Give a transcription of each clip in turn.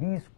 20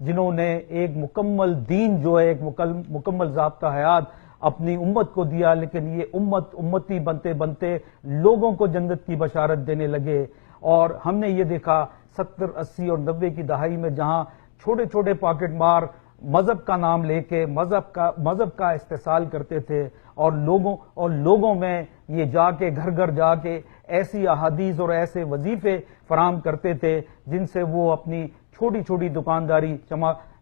جنہوں نے ایک مکمل دین جو ہے، ایک مکمل ضابطہ حیات اپنی امت کو دیا، لیکن یہ امتی بنتے بنتے لوگوں کو جنت کی بشارت دینے لگے۔ اور ہم نے یہ دیکھا 70، 80 اور 90 کی دہائی میں جہاں چھوٹے چھوٹے پاکٹ مار مذہب کا نام لے کے مذہب کا استحصال کرتے تھے، اور لوگوں میں یہ جا کے گھر گھر جا کے ایسی احادیث اور ایسے وظیفے فراہم کرتے تھے جن سے وہ اپنی چھوٹی چھوٹی دکانداری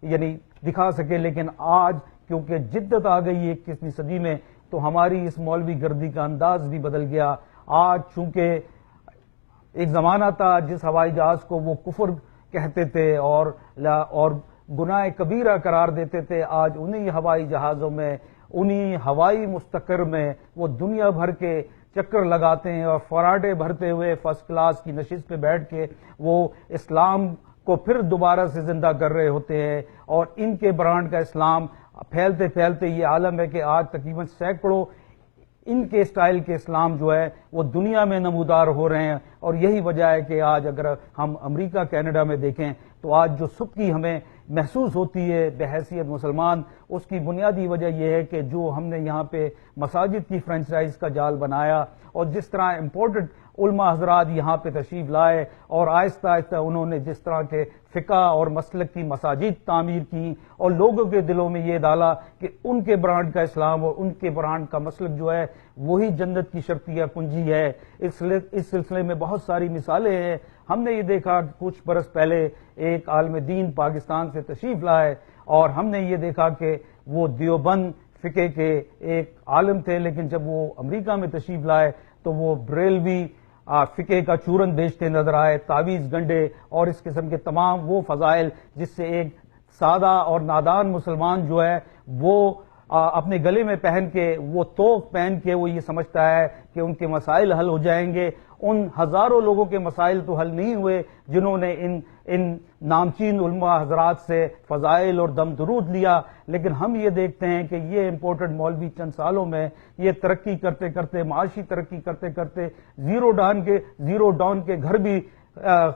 یعنی دکھا سکے۔ لیکن آج کیونکہ جدت آ گئی 21ویں صدی میں، تو ہماری اس مولوی گردی کا انداز بھی بدل گیا۔ آج چونکہ ایک زمانہ تھا جس ہوائی جہاز کو وہ کفر کہتے تھے اور گناہ کبیرہ قرار دیتے تھے، آج انہی ہوائی جہازوں میں، انہی ہوائی مستقر میں وہ دنیا بھر کے چکر لگاتے ہیں اور فراڈے بھرتے ہوئے فرسٹ کلاس کی نشست پہ بیٹھ کے وہ اسلام کو پھر دوبارہ سے زندہ کر رہے ہوتے ہیں۔ اور ان کے برانڈ کا اسلام پھیلتے پھیلتے یہ عالم ہے کہ آج تقریباً سینکڑوں ان کے اسٹائل کے اسلام جو ہے وہ دنیا میں نمودار ہو رہے ہیں۔ اور یہی وجہ ہے کہ آج اگر ہم امریکہ کینیڈا میں دیکھیں تو آج جو سبکی ہمیں محسوس ہوتی ہے بحیثیت مسلمان، اس کی بنیادی وجہ یہ ہے کہ جو ہم نے یہاں پہ مساجد کی فرنچائز کا جال بنایا، اور جس طرح امپورٹڈ علماء حضرات یہاں پہ تشریف لائے اور آہستہ آہستہ انہوں نے جس طرح کے فقہ اور مسلک کی مساجد تعمیر کی اور لوگوں کے دلوں میں یہ ڈالا کہ ان کے برانڈ کا اسلام اور ان کے برانڈ کا مسلک جو ہے وہی جنت کی شرطیہ کنجی ہے۔ اس سلسلے میں بہت ساری مثالیں ہیں۔ ہم نے یہ دیکھا کچھ برس پہلے ایک عالم دین پاکستان سے تشریف لائے، اور ہم نے یہ دیکھا کہ وہ دیوبند فقہ کے ایک عالم تھے، لیکن جب وہ امریکہ میں تشریف لائے تو وہ بریلوی فقہ کا چورن بیچتے نظر آئے، تعویذ گنڈے اور اس قسم کے تمام وہ فضائل جس سے ایک سادہ اور نادان مسلمان جو ہے وہ اپنے گلے میں پہن کے، وہ توق پہن کے وہ یہ سمجھتا ہے کہ ان کے مسائل حل ہو جائیں گے۔ ان ہزاروں لوگوں کے مسائل تو حل نہیں ہوئے جنہوں نے ان نامچین علماء حضرات سے فضائل اور دم درود لیا، لیکن ہم یہ دیکھتے ہیں کہ یہ امپورٹڈ مولوی چند سالوں میں یہ ترقی کرتے کرتے، معاشی ترقی کرتے کرتے زیرو ڈان کے گھر بھی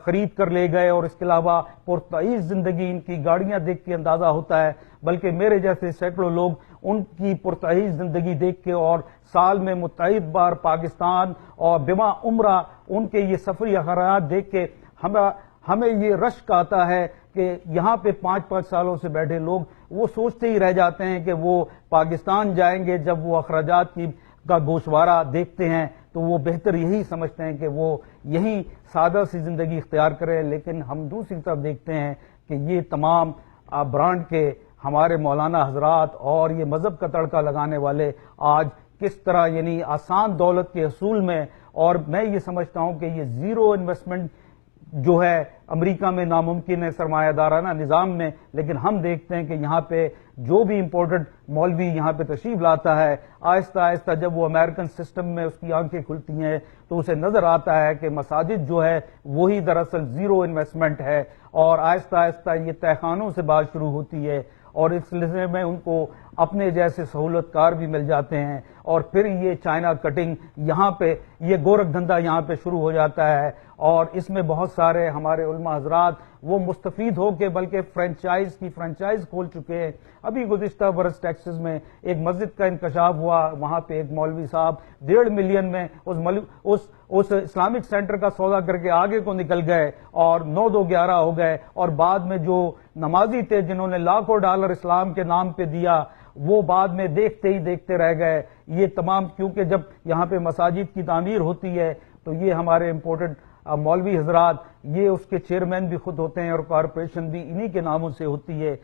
خرید کر لے گئے، اور اس کے علاوہ پرتعیش زندگی، ان کی گاڑیاں دیکھ کے اندازہ ہوتا ہے، بلکہ میرے جیسے سینکڑوں لوگ ان کی پرتعیش زندگی دیکھ کے اور سال میں متعدد بار پاکستان اور بما عمرہ ان کے یہ سفری اخراجات دیکھ کے ہمیں یہ رشک آتا ہے کہ یہاں پہ 5 سالوں سے بیٹھے لوگ وہ سوچتے ہی رہ جاتے ہیں کہ وہ پاکستان جائیں گے۔ جب وہ اخراجات کا گوشوارہ دیکھتے ہیں تو وہ بہتر یہی سمجھتے ہیں کہ وہ یہیں سادہ سی زندگی اختیار کریں، لیکن ہم دوسری طرف دیکھتے ہیں کہ یہ تمام برانڈ کے ہمارے مولانا حضرات اور یہ مذہب کا تڑکا لگانے والے آج کس طرح یعنی آسان دولت کے حصول میں، اور میں یہ سمجھتا ہوں کہ یہ زیرو انویسٹمنٹ جو ہے امریکہ میں ناممکن ہے سرمایہ دارانہ نظام میں، لیکن ہم دیکھتے ہیں کہ یہاں پہ جو بھی امپورٹڈ مولوی یہاں پہ تشریف لاتا ہے، آہستہ آہستہ جب وہ امریکن سسٹم میں اس کی آنکھیں کھلتی ہیں تو اسے نظر آتا ہے کہ مساجد جو ہے وہی دراصل زیرو انویسٹمنٹ ہے، اور آہستہ آہستہ یہ تہخانوں سے بات شروع ہوتی ہے، اور اس سلسلے میں ان کو اپنے جیسے سہولت کار بھی مل جاتے ہیں، اور پھر یہ چائنا کٹنگ یہاں پہ، یہ گورکھ دھندا یہاں پہ شروع ہو جاتا ہے، اور اس میں بہت سارے ہمارے علماء حضرات وہ مستفید ہو کے بلکہ فرنچائز کھول چکے ہیں۔ ابھی گزشتہ برس ٹیکسس میں ایک مسجد کا انکشاف ہوا، وہاں پہ ایک مولوی صاحب 1.5 ملین میں اس اسلامک سینٹر کا سودا کر کے آگے کو نکل گئے، اور 9-2-11 ہو گئے، اور بعد میں جو نمازی تھے جنہوں نے لاکھوں ڈالر اسلام کے نام پہ دیا وہ بعد میں دیکھتے ہی دیکھتے رہ گئے۔ یہ تمام کیونکہ جب یہاں پہ مساجد کی تعمیر ہوتی ہے تو یہ ہمارے امپورٹڈ مولوی حضرات، یہ اس کے چیئرمین بھی خود ہوتے ہیں اور کارپوریشن بھی انہی کے ناموں سے ہوتی ہے۔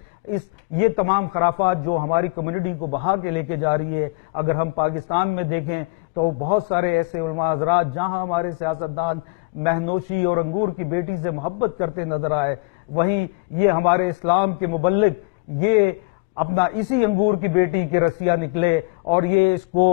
یہ تمام خرافات جو ہماری کمیونٹی کو بہا کے لے کے جا رہی ہے، اگر ہم پاکستان میں دیکھیں تو بہت سارے ایسے علماء حضرات جہاں ہمارے سیاستدان مہنوشی اور انگور کی بیٹی سے محبت کرتے نظر آئے، وہیں یہ ہمارے اسلام کے مبلغ یہ اپنا اسی انگور کی بیٹی کے رسیا نکلے اور یہ اس کو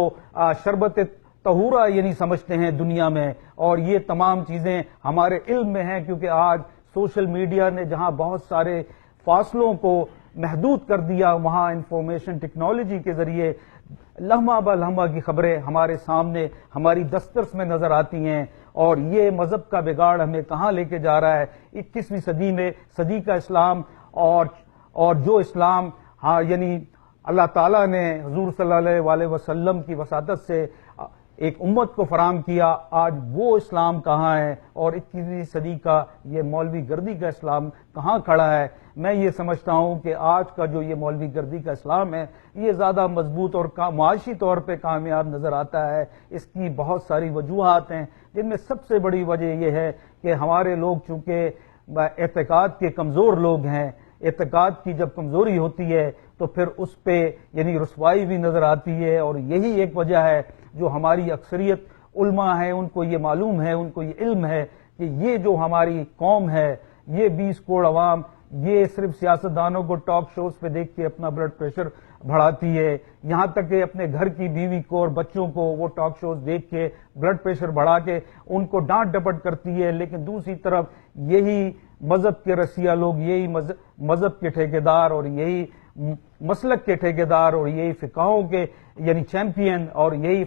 شربت طہورہ یعنی سمجھتے ہیں دنیا میں، اور یہ تمام چیزیں ہمارے علم میں ہیں، کیونکہ آج سوشل میڈیا نے جہاں بہت سارے فاصلوں کو محدود کر دیا، وہاں انفارمیشن ٹیکنالوجی کے ذریعے لمحہ بہ لمحہ کی خبریں ہمارے سامنے ہماری دسترس میں نظر آتی ہیں، اور یہ مذہب کا بگاڑ ہمیں کہاں لے کے جا رہا ہے۔ 21ویں صدی میں صدی کا اسلام اور اور جو اسلام یعنی اللہ تعالیٰ نے حضور صلی اللہ علیہ وسلم کی وساطت سے ایک امت کو فراہم کیا، آج وہ اسلام کہاں ہے اور 21ویں صدی کا یہ مولوی گردی کا اسلام کہاں کھڑا ہے؟ میں یہ سمجھتا ہوں کہ آج کا جو یہ مولوی گردی کا اسلام ہے یہ زیادہ مضبوط اور معاشی طور پہ کامیاب نظر آتا ہے۔ اس کی بہت ساری وجوہات ہیں، جن میں سب سے بڑی وجہ یہ ہے کہ ہمارے لوگ چونکہ اعتقاد کے کمزور لوگ ہیں، اعتقاد کی جب کمزوری ہوتی ہے تو پھر اس پہ یعنی رسوائی بھی نظر آتی ہے، اور یہی ایک وجہ ہے جو ہماری اکثریت علماء ہیں ان کو یہ معلوم ہے، ان کو یہ علم ہے کہ یہ جو ہماری قوم ہے، یہ 20 کروڑ عوام یہ صرف سیاستدانوں کو ٹاک شوز پہ دیکھ کے اپنا بلڈ پریشر بڑھاتی ہے، یہاں تک کہ اپنے گھر کی بیوی کو اور بچوں کو وہ ٹاک شوز دیکھ کے بلڈ پریشر بڑھا کے ان کو ڈانٹ ڈپٹ کرتی ہے۔ لیکن دوسری طرف یہی مذہب کے رسیہ لوگ، یہی مذہب کے ٹھیکیدار اور یہی مسلک کے ٹھیکیدار اور یہی فقہوں کے یعنی چیمپئن اور یہی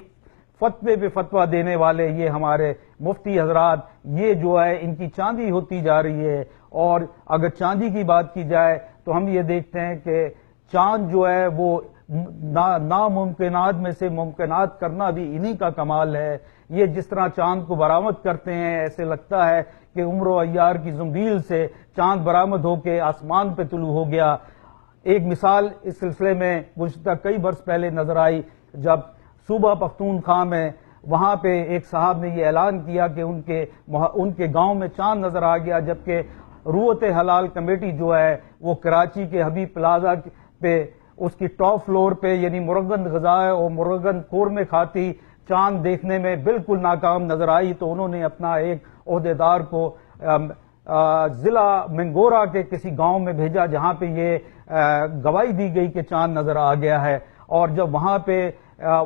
فتوے پہ فتویٰ دینے والے یہ ہمارے مفتی حضرات، یہ جو ہے ان کی چاندی ہوتی جا رہی ہے۔ اور اگر چاندی کی بات کی جائے تو ہم یہ دیکھتے ہیں کہ چاند جو ہے وہ ناممکنات میں سے ممکنات کرنا بھی انہی کا کمال ہے۔ یہ جس طرح چاند کو برآمد کرتے ہیں، ایسے لگتا ہے کہ عمر و عیار کی زنبیل سے چاند برآمد ہو کے آسمان پہ طلوع ہو گیا۔ ایک مثال اس سلسلے میں گزشتہ کئی برس پہلے نظر آئی، جب صوبہ پختونخوا میں وہاں پہ ایک صاحب نے یہ اعلان کیا کہ ان کے گاؤں میں چاند نظر آ گیا، جبکہ روت حلال کمیٹی جو ہے وہ کراچی کے حبیب پلازا پہ اس کی ٹاپ فلور پہ یعنی مرغن غذائے اور مرغن قورمے کھاتی چاند دیکھنے میں بالکل ناکام نظر آئی، تو انہوں نے اپنا ایک عہدیدار کو ضلع منگورا کے کسی گاؤں میں بھیجا جہاں پہ یہ گواہی دی گئی کہ چاند نظر آ گیا ہے۔ اور جب وہاں پہ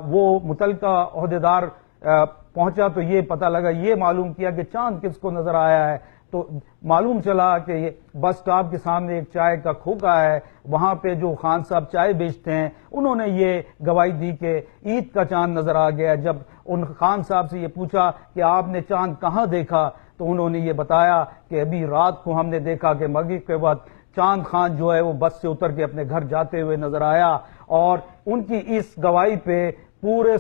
وہ متعلقہ عہدیدار پہنچا تو یہ پتہ لگا، یہ معلوم کیا کہ چاند کس کو نظر آیا ہے، تو معلوم چلا کہ یہ بس سٹاپ کے سامنے ایک چائے کا کھوکا ہے، وہاں پہ جو خان صاحب چائے بیچتے ہیں انہوں نے یہ گواہی دی کہ عید کا چاند نظر آ گیا۔ جب ان خان صاحب سے یہ پوچھا کہ آپ نے چاند کہاں دیکھا تو انہوں نے یہ بتایا کہ ابھی رات کو ہم نے دیکھا کہ مغرب کے وقت چاند خان جو ہے وہ بس سے اتر کے اپنے گھر جاتے ہوئے نظر آیا۔ اور ان کی اس گواہی پہ پورے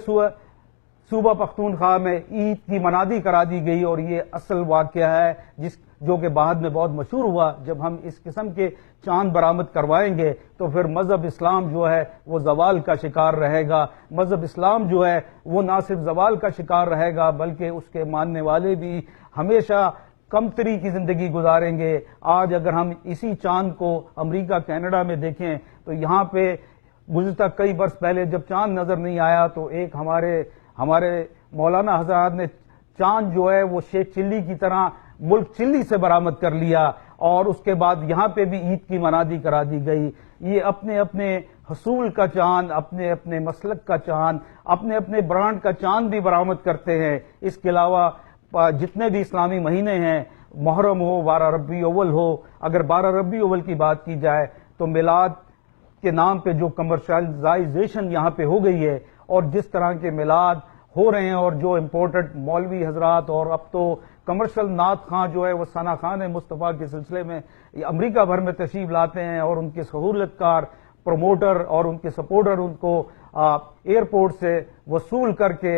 صوبہ پختونخوا میں عید کی منادی کرا دی گئی، اور یہ اصل واقعہ ہے جو کہ بعد میں بہت مشہور ہوا۔ جب ہم اس قسم کے چاند برآمد کروائیں گے تو پھر مذہب اسلام جو ہے وہ زوال کا شکار رہے گا۔ مذہب اسلام جو ہے وہ نہ صرف زوال کا شکار رہے گا بلکہ اس کے ماننے والے بھی ہمیشہ کمتری کی زندگی گزاریں گے۔ آج اگر ہم اسی چاند کو امریکہ کینیڈا میں دیکھیں تو یہاں پہ گزشتہ کئی برس پہلے جب چاند نظر نہیں آیا تو ایک ہمارے مولانا حضرات نے چاند جو ہے وہ شیخ چلی کی طرح ملک چلی سے برآمد کر لیا، اور اس کے بعد یہاں پہ بھی عید کی منادی کرا دی گئی۔ یہ اپنے اپنے حصول کا چاند، اپنے اپنے مسلک کا چاند، اپنے اپنے برانڈ کا چاند بھی برآمد کرتے ہیں۔ اس کے علاوہ جتنے بھی اسلامی مہینے ہیں، محرم ہو، 12 ربیع اول ہو، اگر 12 ربیع اول کی بات کی جائے تو میلاد کے نام پہ جو کمرشلائزیشن یہاں پہ ہو گئی ہے، اور جس طرح کے میلاد ہو رہے ہیں اور جو امپورٹڈ مولوی حضرات اور اب تو کمرشل نعت خواں جو ہے وہ ثنا خان مصطفیٰ کے سلسلے میں امریکہ بھر میں تشریف لاتے ہیں، اور ان کے سہولت کار پروموٹر اور ان کے سپورٹر ان کو ایئرپورٹ سے وصول کر کے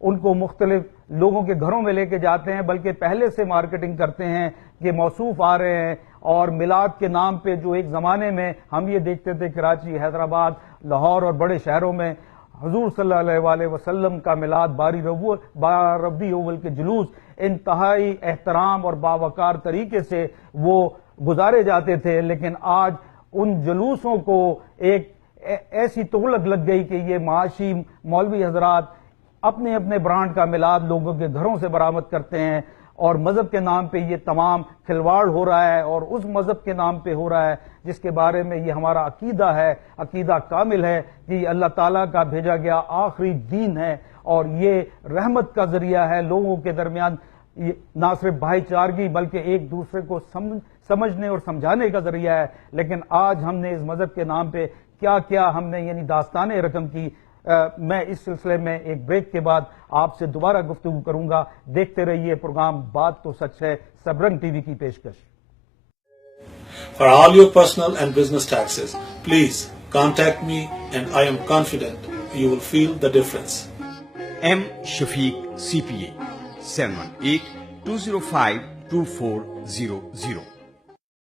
ان کو مختلف لوگوں کے گھروں میں لے کے جاتے ہیں، بلکہ پہلے سے مارکیٹنگ کرتے ہیں کہ موصوف آ رہے ہیں۔ اور میلاد کے نام پہ جو ایک زمانے میں ہم یہ دیکھتے تھے کراچی، حیدرآباد، لاہور اور بڑے شہروں میں حضور صلی اللہ علیہ وسلم کا میلاد 12 ربیع اول کے جلوس انتہائی احترام اور باوقار طریقے سے وہ گزارے جاتے تھے، لیکن آج ان جلوسوں کو ایک ایسی تغلق لگ گئی کہ یہ معاشی مولوی حضرات اپنے اپنے برانڈ کا میلاد لوگوں کے گھروں سے برآمد کرتے ہیں، اور مذہب کے نام پہ یہ تمام کھلواڑ ہو رہا ہے، اور اس مذہب کے نام پہ ہو رہا ہے جس کے بارے میں یہ ہمارا عقیدہ ہے، عقیدہ کامل ہے کہ یہ اللہ تعالیٰ کا بھیجا گیا آخری دین ہے، اور یہ رحمت کا ذریعہ ہے لوگوں کے درمیان، نہ صرف بھائی چارگی بلکہ ایک دوسرے کو سمجھنے اور سمجھانے کا ذریعہ ہے۔ لیکن آج ہم نے اس مذہب کے نام پہ کیا کیا ہم نے یعنی داستانیں رقم کی۔ میں اس سلسلے میں ایک بریک کے بعد آپ سے دوبارہ گفتگو کروں گا۔ دیکھتے رہیے پروگرام بات تو سچ ہے، سبرنگ ٹی وی کی پیشکش۔ for all your personal and business taxes. Please contact me and I am confident you will feel the difference. M. Shafiq CPA 718-205-2400.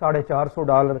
$450।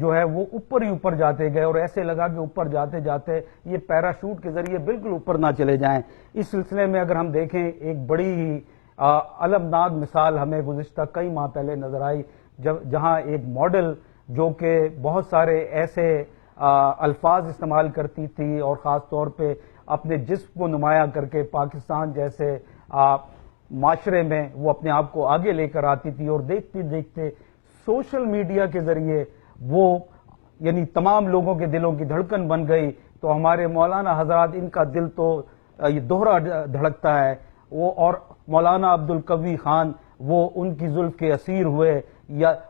جو ہے وہ اوپر ہی اوپر جاتے گئے اور ایسے لگا کہ اوپر جاتے جاتے یہ پیراشوٹ کے ذریعے بالکل اوپر نہ چلے جائیں۔ اس سلسلے میں اگر ہم دیکھیں ایک بڑی ہی المناک مثال ہمیں گزشتہ کئی ماہ پہلے نظر آئی، جہاں ایک ماڈل جو کہ بہت سارے ایسے الفاظ استعمال کرتی تھی اور خاص طور پہ اپنے جسم کو نمایاں کر کے پاکستان جیسے معاشرے میں وہ اپنے آپ کو آگے لے کر آتی تھی، اور دیکھتے دیکھتے سوشل میڈیا کے ذریعے وہ یعنی تمام لوگوں کے دلوں کی دھڑکن بن گئی۔ تو ہمارے مولانا حضرات، ان کا دل تو یہ دوہرا دھڑکتا ہے، وہ اور مولانا عبدالقوی خان وہ ان کی زلف کے اسیر ہوئے،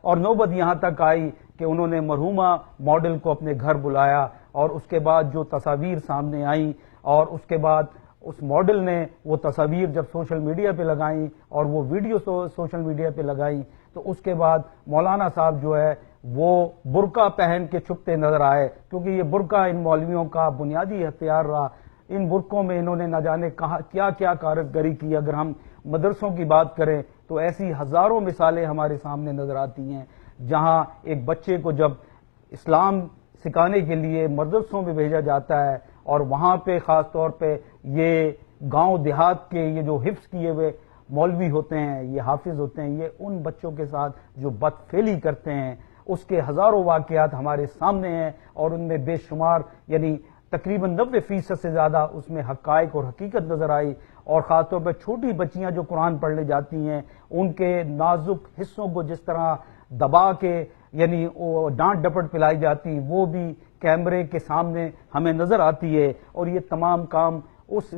اور نوبت یہاں تک آئی کہ انہوں نے مرحومہ ماڈل کو اپنے گھر بلایا، اور اس کے بعد جو تصاویر سامنے آئیں، اور اس کے بعد اس ماڈل نے وہ تصاویر جب سوشل میڈیا پہ لگائیں اور وہ ویڈیو سوشل میڈیا پہ لگائیں، تو اس کے بعد مولانا صاحب جو ہے وہ برقع پہن کے چھپتے نظر آئے، کیونکہ یہ برقع ان مولویوں کا بنیادی ہتھیار رہا۔ ان برقعوں میں انہوں نے نہ جانے کیا کیا کارگری کی۔ اگر ہم مدرسوں کی بات کریں تو ایسی ہزاروں مثالیں ہمارے سامنے نظر آتی ہیں، جہاں ایک بچے کو جب اسلام سکھانے کے لیے مدرسوں میں بھیجا جاتا ہے، اور وہاں پہ خاص طور پہ یہ گاؤں دیہات کے یہ جو حفظ کیے ہوئے مولوی ہوتے ہیں، یہ حافظ ہوتے ہیں، یہ ان بچوں کے ساتھ جو بدفعلی کرتے ہیں، اس کے ہزاروں واقعات ہمارے سامنے ہیں، اور ان میں بے شمار یعنی تقریباً 90% سے زیادہ اس میں حقائق اور حقیقت نظر آئی۔ اور خاص طور پہ چھوٹی بچیاں جو قرآن پڑھنے جاتی ہیں، ان کے نازک حصوں کو جس طرح دبا کے یعنی ڈانٹ ڈپٹ پلائی جاتی، وہ بھی کیمرے کے سامنے ہمیں نظر آتی ہے۔ اور یہ تمام کام اس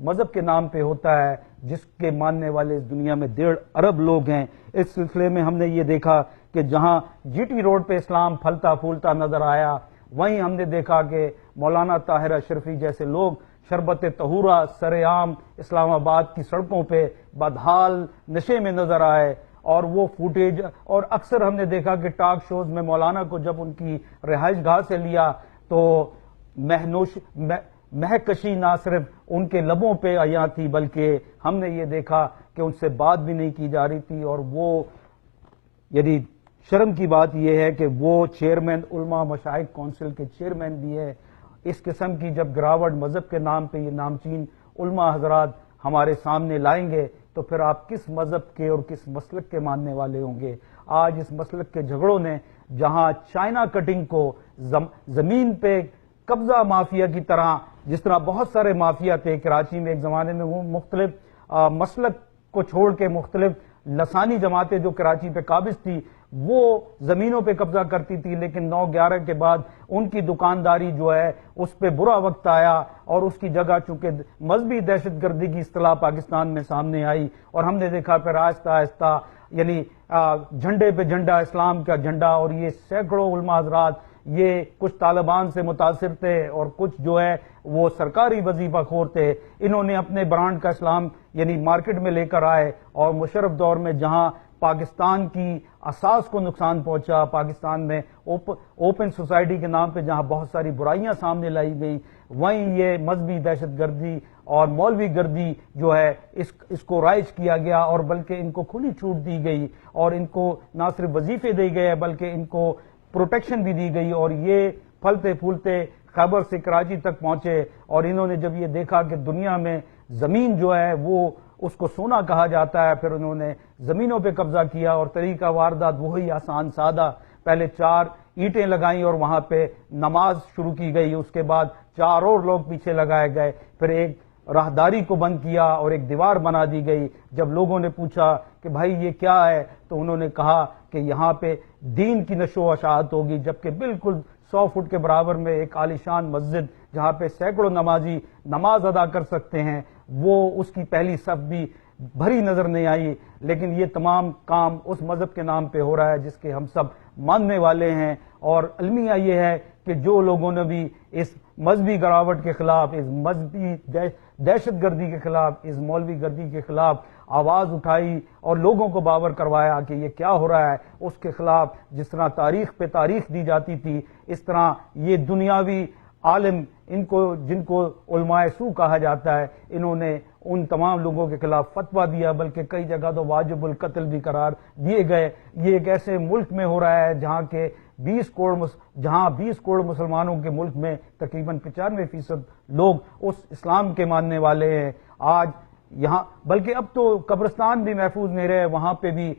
مذہب کے نام پہ ہوتا ہے جس کے ماننے والے اس دنیا میں 1.5 ارب لوگ ہیں۔ اس سلسلے میں ہم نے یہ دیکھا کہ جہاں جی ٹی روڈ پہ اسلام پھلتا پھولتا نظر آیا، وہیں ہم نے دیکھا کہ مولانا طاہر اشرفی جیسے لوگ شربت طہورہ سر عام اسلام آباد کی سڑکوں پہ بدحال نشے میں نظر آئے، اور وہ فوٹیج، اور اکثر ہم نے دیکھا کہ ٹاک شوز میں مولانا کو جب ان کی رہائش گاہ سے لیا تو مہکشی نہ صرف ان کے لبوں پہ عیاں تھی، بلکہ ہم نے یہ دیکھا کہ ان سے بات بھی نہیں کی جا رہی تھی۔ اور وہ یعنی شرم کی بات یہ ہے کہ وہ چیئرمین علماء مشائخ کونسل کے چیئرمین بھی ہے۔ اس قسم کی جب گراوٹ مذہب کے نام پہ یہ نامچین علماء حضرات ہمارے سامنے لائیں گے تو پھر آپ کس مذہب کے اور کس مسلک کے ماننے والے ہوں گے؟ آج اس مسلک کے جھگڑوں نے جہاں چائنا کٹنگ کو زمین پہ قبضہ مافیا کی طرح، جس طرح بہت سارے مافیا تھے کراچی میں ایک زمانے میں، وہ مختلف مسلک کو چھوڑ کے مختلف لسانی جماعتیں جو کراچی پہ قابض تھی وہ زمینوں پہ قبضہ کرتی تھی، لیکن 9/11 کے بعد ان کی دکانداری جو ہے اس پہ برا وقت آیا، اور اس کی جگہ چونکہ مذہبی دہشت گردی کی اصطلاح پاکستان میں سامنے آئی، اور ہم نے دیکھا پھر آہستہ آہستہ یعنی جھنڈے پہ جھنڈا، اسلام کا جھنڈا، اور یہ سینکڑوں علماء حضرات یہ کچھ طالبان سے متاثر تھے اور کچھ جو ہے وہ سرکاری وظیفہ خور تھے، انہوں نے اپنے برانڈ کا اسلام یعنی مارکیٹ میں لے کر آئے، اور مشرف دور میں جہاں پاکستان کی اساس کو نقصان پہنچا، پاکستان میں اوپن سوسائٹی کے نام پہ جہاں بہت ساری برائیاں سامنے لائی گئیں، وہیں یہ مذہبی دہشت گردی اور مولوی گردی جو ہے اس کو رائج کیا گیا، اور بلکہ ان کو کھلی چھوٹ دی گئی، اور ان کو نہ صرف وظیفے دیے گئے بلکہ ان کو پروٹیکشن بھی دی گئی، اور یہ پھلتے پھولتے خیبر سے کراچی تک پہنچے۔ اور انہوں نے جب یہ دیکھا کہ دنیا میں زمین جو ہے وہ اس کو سونا کہا جاتا ہے، پھر انہوں نے زمینوں پہ قبضہ کیا، اور طریقہ واردات وہی آسان سادہ، پہلے 4 اینٹیں لگائیں اور وہاں پہ نماز شروع کی گئی، اس کے بعد 4 اور لوگ پیچھے لگائے گئے، پھر ایک راہداری کو بند کیا اور ایک دیوار بنا دی گئی۔ جب لوگوں نے پوچھا کہ بھائی یہ کیا ہے تو انہوں نے کہا کہ یہاں پہ دین کی نشو و اشاعت ہوگی، جبکہ بالکل 100 فٹ کے برابر میں ایک عالیشان مسجد جہاں پہ سینکڑوں نمازی نماز ادا کر سکتے ہیں، وہ اس کی پہلی صف بھی بھری نظر نہیں آئی۔ لیکن یہ تمام کام اس مذہب کے نام پہ ہو رہا ہے جس کے ہم سب ماننے والے ہیں، اور المیہ یہ ہے کہ جو لوگوں نے بھی اس مذہبی گراوٹ کے خلاف، اس مذہبی دہشت گردی کے خلاف، اس مولوی گردی کے خلاف آواز اٹھائی اور لوگوں کو باور کروایا کہ یہ کیا ہو رہا ہے، اس کے خلاف جس طرح تاریخ پہ تاریخ دی جاتی تھی، اس طرح یہ دنیاوی عالم جن کو علماء سو کہا جاتا ہے، انہوں نے ان تمام لوگوں کے خلاف فتویٰ دیا، بلکہ کئی جگہ تو واجب القتل بھی قرار دیے گئے۔ یہ ایک ایسے ملک میں ہو رہا ہے جہاں کے جہاں 20 کروڑ مسلمانوں کے ملک میں تقریباً 95% لوگ اس اسلام کے ماننے والے ہیں، آج یہاں بلکہ اب تو قبرستان بھی محفوظ نہیں رہے، وہاں پہ بھی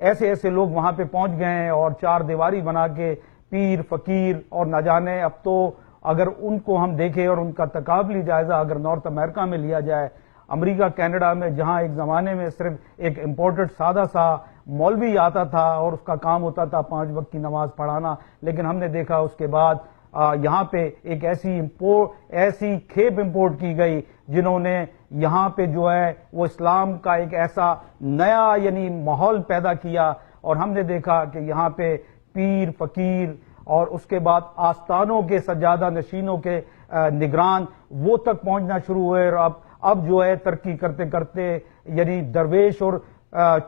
ایسے لوگ وہاں پہ پہنچ گئے ہیں اور چار دیواری بنا کے پیر فقیر اور نہ جانے، اب تو اگر ان کو ہم دیکھیں اور ان کا تقابلی جائزہ اگر نارتھ امریکہ میں لیا جائے، امریکہ کینیڈا میں جہاں ایک زمانے میں صرف ایک امپورٹڈ سادہ سا مولوی آتا تھا اور اس کا کام ہوتا تھا 5 وقت کی نماز پڑھانا، لیکن ہم نے دیکھا اس کے بعد یہاں پہ ایک ایسی کھیپ امپورٹ کی گئی جنہوں نے یہاں پہ جو ہے وہ اسلام کا ایک ایسا نیا ماحول پیدا کیا، اور ہم نے دیکھا کہ یہاں پہ پیر فقیر اور اس کے بعد آستانوں کے سجادہ نشینوں کے نگران وہ تک پہنچنا شروع ہوئے، اور اب جو ہے ترقی کرتے کرتے درویش اور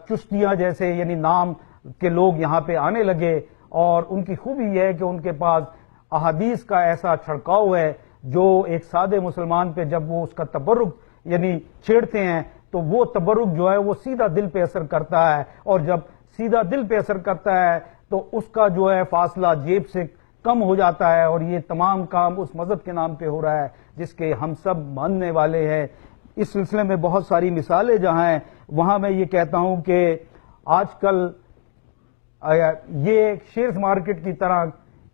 چشتیاں جیسے نام کے لوگ یہاں پہ آنے لگے، اور ان کی خوبی یہ ہے کہ ان کے پاس احادیث کا ایسا چھڑکاؤ ہے جو ایک سادے مسلمان پہ جب وہ اس کا تبرک چھیڑتے ہیں تو وہ تبرک جو ہے وہ سیدھا دل پہ اثر کرتا ہے، اور جب سیدھا دل پہ اثر کرتا ہے تو اس کا جو ہے فاصلہ جیب سے کم ہو جاتا ہے، اور یہ تمام کام اس مذہب کے نام پہ ہو رہا ہے جس کے ہم سب ماننے والے ہیں۔ اس سلسلے میں بہت ساری مثالیں جہاں ہیں وہاں میں یہ کہتا ہوں کہ آج کل یہ شیئرز مارکیٹ کی طرح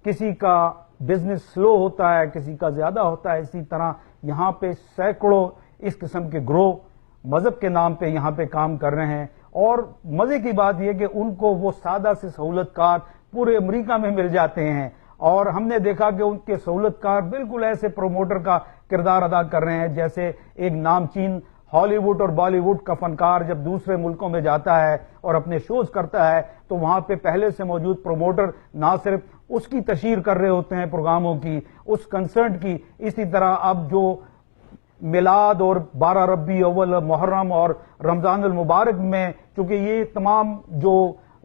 کسی کا بزنس سلو ہوتا ہے، کسی کا زیادہ ہوتا ہے، اسی طرح یہاں پہ سینکڑوں اس قسم کے گروہ مذہب کے نام پہ یہاں پہ کام کر رہے ہیں، اور مزے کی بات یہ کہ ان کو وہ سادہ سے سہولت کار پورے امریکہ میں مل جاتے ہیں، اور ہم نے دیکھا کہ ان کے سہولت کار بالکل ایسے پروموٹر کا کردار ادا کر رہے ہیں جیسے ایک نامچین ہالی ووڈ اور بالی ووڈ کا فنکار جب دوسرے ملکوں میں جاتا ہے اور اپنے شوز کرتا ہے تو وہاں پہ پہلے سے موجود پروموٹر نہ صرف اس کی تشہیر کر رہے ہوتے ہیں پروگراموں کی، اس کنسرٹ کی، اسی طرح اب جو میلاد اور 12 ربیع اول محرم اور رمضان المبارک میں چونکہ یہ تمام جو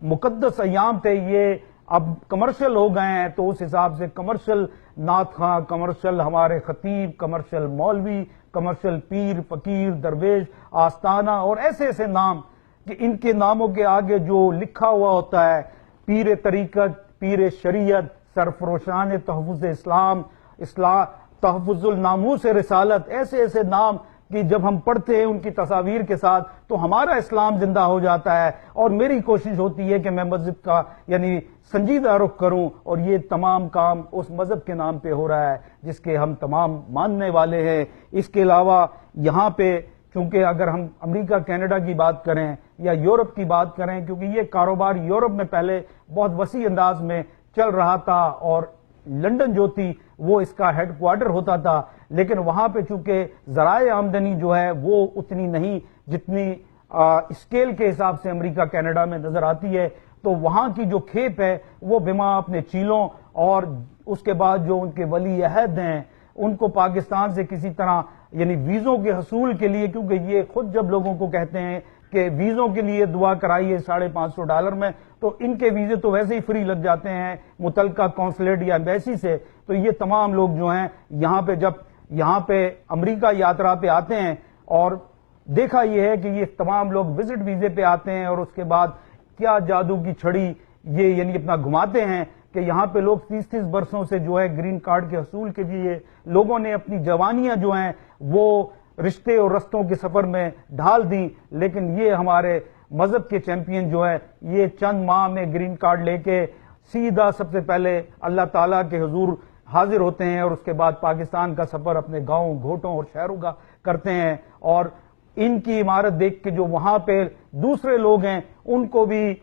مقدس ایام تھے یہ اب کمرشل ہو گئے ہیں، تو اس حساب سے کمرشل نعت خواں، کمرشل ہمارے خطیب، کمرشل مولوی، کمرشل پیر فقیر درویش آستانہ اور ایسے نام کہ ان کے ناموں کے آگے جو لکھا ہوا ہوتا ہے پیر طریقت، پیر شریعت، سرفروشان تحفظ اسلام، تحفظ الناموس رسالت، ایسے نام کہ جب ہم پڑھتے ہیں ان کی تصاویر کے ساتھ تو ہمارا اسلام زندہ ہو جاتا ہے، اور میری کوشش ہوتی ہے کہ میں مسجد کا سنجیدہ رخ کروں، اور یہ تمام کام اس مذہب کے نام پہ ہو رہا ہے جس کے ہم تمام ماننے والے ہیں۔ اس کے علاوہ یہاں پہ چونکہ اگر ہم امریکہ کینیڈا کی بات کریں یا یورپ کی بات کریں، کیونکہ یہ کاروبار یورپ میں پہلے بہت وسیع انداز میں چل رہا تھا اور لنڈن جو تھی وہ اس کا ہیڈ کوارٹر ہوتا تھا، لیکن وہاں پہ چونکہ ذرائع آمدنی جو ہے وہ اتنی نہیں جتنی اسکیل کے حساب سے امریکہ کینیڈا میں نظر آتی ہے، تو وہاں کی جو کھیپ ہے وہ بما اپنے چیلوں اور اس کے بعد جو ان کے ولی عہد ہیں ان کو پاکستان سے کسی طرح ویزوں کے حصول کے لیے، کیونکہ یہ خود جب لوگوں کو کہتے ہیں کہ ویزوں کے لیے دعا کرائیے $550 میں، تو ان کے ویزے تو ویسے ہی فری لگ جاتے ہیں متعلقہ قونصلیٹ یا ایمبیسی سے، تو یہ تمام لوگ جو ہیں یہاں پہ امریکہ یاترا پہ آتے ہیں، اور دیکھا یہ ہے کہ یہ تمام لوگ وزٹ ویزے پہ آتے ہیں، اور اس کے بعد کیا جادو کی چھڑی یہ اپنا گھماتے ہیں کہ یہاں پہ لوگ 30 برسوں سے جو ہے گرین کارڈ کے حصول کے لیے لوگوں نے اپنی جوانیاں جو ہیں وہ رشتے اور رستوں کے سفر میں ڈھال دیں، لیکن یہ ہمارے مذہب کے چیمپئن جو ہے یہ چند ماہ میں گرین کارڈ لے کے سیدھا سب سے پہلے اللہ تعالیٰ کے حضور حاضر ہوتے ہیں، اور اس کے بعد پاکستان کا سفر اپنے گاؤں گھوٹوں اور شہروں کا کرتے ہیں، اور ان کی عمارت دیکھ کے جو وہاں پہ دوسرے لوگ ہیں ان کو بھی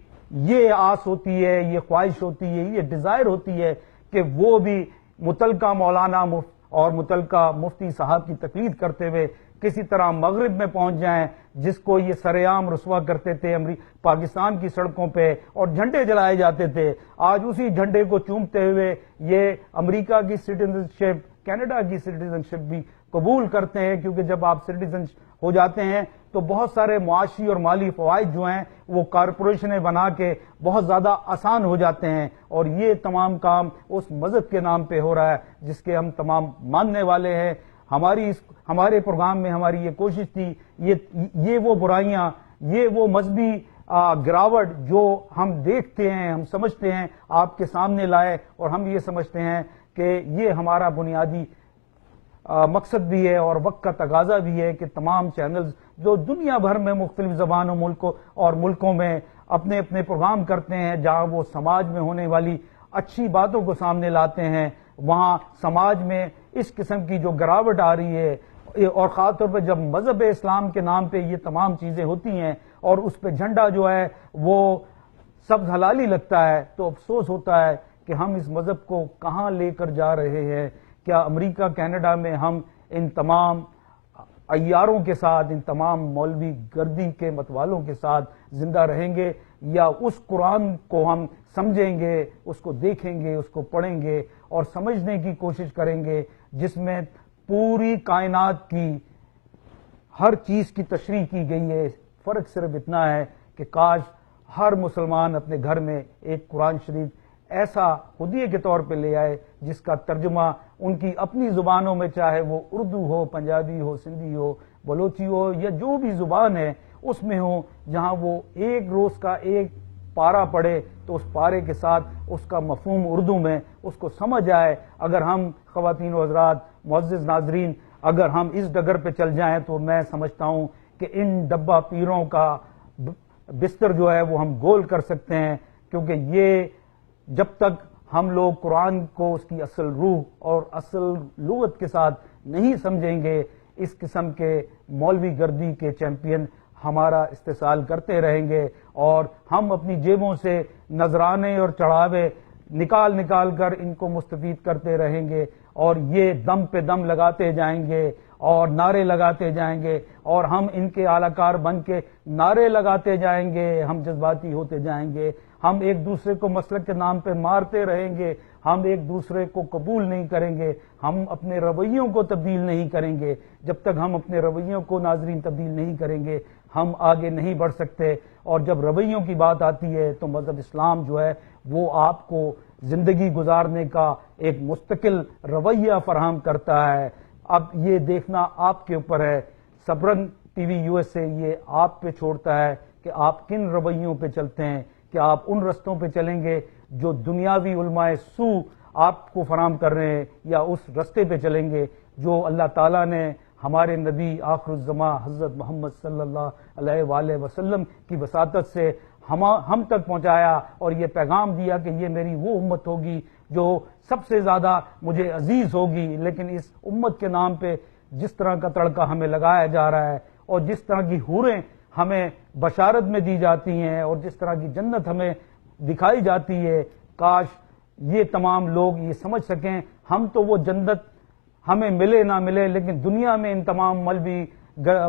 یہ آس ہوتی ہے، یہ خواہش ہوتی ہے، یہ ڈیزائر ہوتی ہے کہ وہ بھی متعلقہ مولانا اور متعلقہ مفتی صاحب کی تقلید کرتے ہوئے کسی طرح مغرب میں پہنچ جائیں، جس کو یہ سر عام رسوا کرتے تھے پاکستان کی سڑکوں پہ اور جھنڈے جلائے جاتے تھے، آج اسی جھنڈے کو چومتے ہوئے یہ امریکہ کی سٹیزن شپ، کینیڈا کی سٹیزن شپ بھی قبول کرتے ہیں، کیونکہ جب آپ سٹیزن ہو جاتے ہیں تو بہت سارے معاشی اور مالی فوائد جو ہیں وہ کارپوریشنیں بنا کے بہت زیادہ آسان ہو جاتے ہیں، اور یہ تمام کام اس مذہب کے نام پہ ہو رہا ہے جس کے ہم تمام ماننے والے ہیں۔ ہمارے پروگرام میں ہماری یہ کوشش تھی یہ وہ برائیاں، یہ وہ مذہبی گراوٹ جو ہم دیکھتے ہیں، ہم سمجھتے ہیں، آپ کے سامنے لائے، اور ہم یہ سمجھتے ہیں کہ یہ ہمارا بنیادی مقصد بھی ہے اور وقت کا تقاضا بھی ہے کہ تمام چینلز جو دنیا بھر میں مختلف زبانوں ملکوں میں اپنے اپنے پروگرام کرتے ہیں، جہاں وہ سماج میں ہونے والی اچھی باتوں کو سامنے لاتے ہیں، وہاں سماج میں اس قسم کی جو گراوٹ آ رہی ہے، اور خاص طور پہ جب مذہب اسلام کے نام پہ یہ تمام چیزیں ہوتی ہیں اور اس پہ جھنڈا جو ہے وہ سبز حلالی لگتا ہے، تو افسوس ہوتا ہے کہ ہم اس مذہب کو کہاں لے کر جا رہے ہیں۔ کیا امریکہ کینیڈا میں ہم ان تمام عیاروں کے ساتھ، ان تمام مولوی گردی کے متوالوں کے ساتھ زندہ رہیں گے، یا اس قرآن کو ہم سمجھیں گے، اس کو دیکھیں گے، اس کو پڑھیں گے اور سمجھنے کی کوشش کریں گے، جس میں پوری کائنات کی ہر چیز کی تشریح کی گئی ہے۔ فرق صرف اتنا ہے کہ کاش ہر مسلمان اپنے گھر میں ایک قرآن شریف ایسا ہدیے کے طور پہ لے آئے جس کا ترجمہ ان کی اپنی زبانوں میں، چاہے وہ اردو ہو، پنجابی ہو، سندھی ہو، بلوچی ہو، یا جو بھی زبان ہے اس میں ہو، جہاں وہ ایک روز کا ایک پارہ پڑھے تو اس پارے کے ساتھ اس کا مفہوم اردو میں اس کو سمجھ آئے۔ اگر ہم خواتین و حضرات، معزز ناظرین، اگر ہم اس ڈگر پہ چل جائیں تو میں سمجھتا ہوں کہ ان ڈبہ پیروں کا بستر جو ہے وہ ہم گول کر سکتے ہیں، کیونکہ یہ جب تک ہم لوگ قرآن کو اس کی اصل روح اور اصل لغت کے ساتھ نہیں سمجھیں گے، اس قسم کے مولوی گردی کے چیمپئن ہمارا استحصال کرتے رہیں گے، اور ہم اپنی جیبوں سے نذرانے اور چڑھاوے نکال کر ان کو مستفید کرتے رہیں گے، اور یہ دم پہ دم لگاتے جائیں گے اور نعرے لگاتے جائیں گے، اور ہم ان کے اعلی کار بن کے نعرے لگاتے جائیں گے، ہم جذباتی ہوتے جائیں گے، ہم ایک دوسرے کو مسلک کے نام پہ مارتے رہیں گے، ہم ایک دوسرے کو قبول نہیں کریں گے، ہم اپنے رویوں کو تبدیل نہیں کریں گے۔ جب تک ہم اپنے رویوں کو ناظرین تبدیل نہیں کریں گے ہم آگے نہیں بڑھ سکتے۔ اور جب رویوں کی بات آتی ہے تو مذہب اسلام جو ہے وہ آپ کو زندگی گزارنے کا ایک مستقل رویہ فراہم کرتا ہے۔ اب یہ دیکھنا آپ کے اوپر ہے۔ Subrang T V U S A یہ آپ پہ چھوڑتا ہے کہ آپ کن رویوں پہ چلتے ہیں، کہ آپ ان رستوں پہ چلیں گے جو دنیاوی علماء سو آپ کو فراہم کر رہے ہیں، یا اس رستے پہ چلیں گے جو اللہ تعالیٰ نے ہمارے نبی آخر الزماں حضرت محمد صلی اللہ علیہ وآلہ وسلم کی وساطت سے ہم تک پہنچایا، اور یہ پیغام دیا کہ یہ میری وہ امت ہوگی جو سب سے زیادہ مجھے عزیز ہوگی۔ لیکن اس امت کے نام پہ جس طرح کا تڑکا ہمیں لگایا جا رہا ہے، اور جس طرح کی حوریں ہمیں بشارت میں دی جاتی ہیں، اور جس طرح کی جنت ہمیں دکھائی جاتی ہے، کاش یہ تمام لوگ یہ سمجھ سکیں۔ ہم تو وہ جنت ہمیں ملے نہ ملے، لیکن دنیا میں ان تمام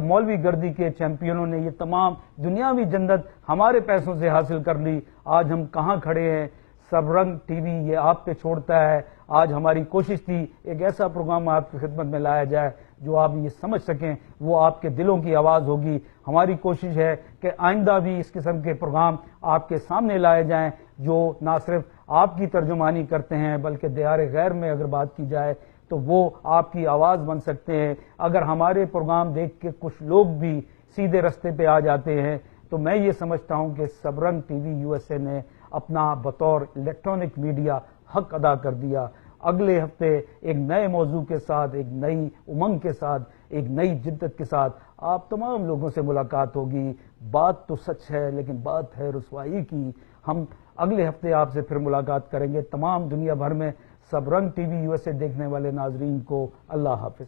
مولوی گردی کے چیمپئنوں نے یہ تمام دنیاوی جنت ہمارے پیسوں سے حاصل کر لی۔ آج ہم کہاں کھڑے ہیں؟ سبرنگ ٹی وی یہ آپ پہ چھوڑتا ہے۔ آج ہماری کوشش تھی ایک ایسا پروگرام آپ کی خدمت میں لایا جائے جو آپ یہ سمجھ سکیں، وہ آپ کے دلوں کی آواز ہوگی۔ ہماری کوشش ہے کہ آئندہ بھی اس قسم کے پروگرام آپ کے سامنے لائے جائیں جو نہ صرف آپ کی ترجمانی کرتے ہیں بلکہ دیار غیر میں اگر بات کی جائے تو وہ آپ کی آواز بن سکتے ہیں۔ اگر ہمارے پروگرام دیکھ کے کچھ لوگ بھی سیدھے رستے پہ آ جاتے ہیں تو میں یہ سمجھتا ہوں کہ Subrang T V U S A نے اپنا بطور الیکٹرانک میڈیا حق ادا کر دیا۔ اگلے ہفتے ایک نئے موضوع کے ساتھ، ایک نئی امنگ کے ساتھ، ایک نئی جدت کے ساتھ آپ تمام لوگوں سے ملاقات ہوگی۔ بات تو سچ ہے لیکن بات ہے رسوائی کی۔ ہم اگلے ہفتے آپ سے پھر ملاقات کریں گے۔ تمام دنیا بھر میں Subrang T V U S A دیکھنے والے ناظرین کو اللہ حافظ۔